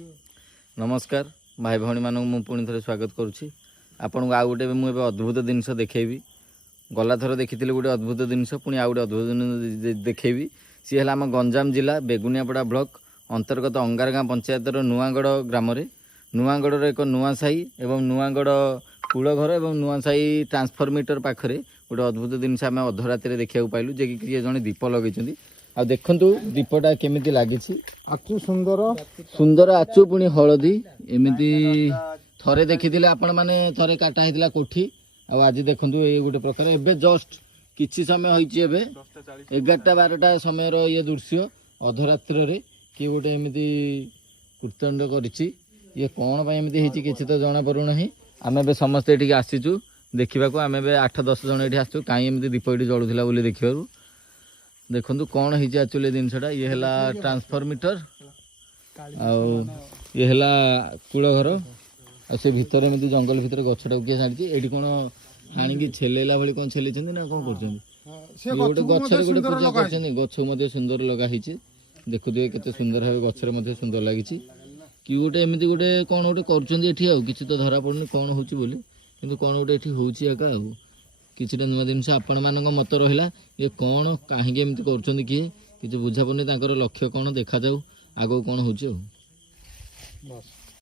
नमस्कार भाई भाई मानक मु पुणी थे स्वागत करुच्ची आपन को आउ गोटे मुझे अद्भुत जिनस देखी गला थर देखी गोटे अद्भुत जिनस पुणी आउ गोटे अद्भुत जिन देखी सी है आम गंजाम जिला बेगुनियापड़ा ब्लॉक अंतर्गत अंगारगाँ पंचायतर नुआगढ़ ग्राम नुआगढ़ एक नुआ साही एवं नुआगढ़ कूलघर और नुआ साही ट्रांसफॉर्मीटर पाखे गोटे अद्भुत जिनस आम अधराति देखा पाइलु जे कि जड़े दीप लगे आ देखंतु दीपटा केमिति लागिछि आचु सुंदर सुंदर आचु पुणी हलदी एमिति थरे देखिथिले आपण माने थरे काटा हेतिला कोठी आ आज देखंतु ए गोटे प्रकार एबे जस्ट किछि समय होइछि एबे 11-12 समय रो ये दृश्य अधरात्र रे कि गोटे एमिति कृतंड करिछि ये कोन पय एमिति हेछि किछि तो जणा पड़ु नाही आमे बे समस्त एठी आसीछु देखिबा को आमे बे 8-10 जण एठी आछू काई एमिति दीप एठी जळुथिला बोली देखिबारु देखो कौन है एक्चुअली जिनसा ये है ट्रांसफॉर्मीटर ये है कूलघर से भितर एमती जंगल भितर गछटा किए छाड़ी ये कौन हाणी छेलेला भाई कौन छेली ना कौन कर गोटे गचर गोटे पूजा कर गछ सुंदर लगाई देखुए केते सुंदर भाव गचर सुंदर लगी कि गोटे एमती गोटे कौन गोटे कर किसी तो धरा पड़नी कौन हो कि कौन गोटे ये हूँ किसी नुआ जिन आपण मान मत रहा ये कौन कहीं एमती कर किए कि बुझा पड़नी लक्ष्य कौन देखा जाऊ आग कौन हो।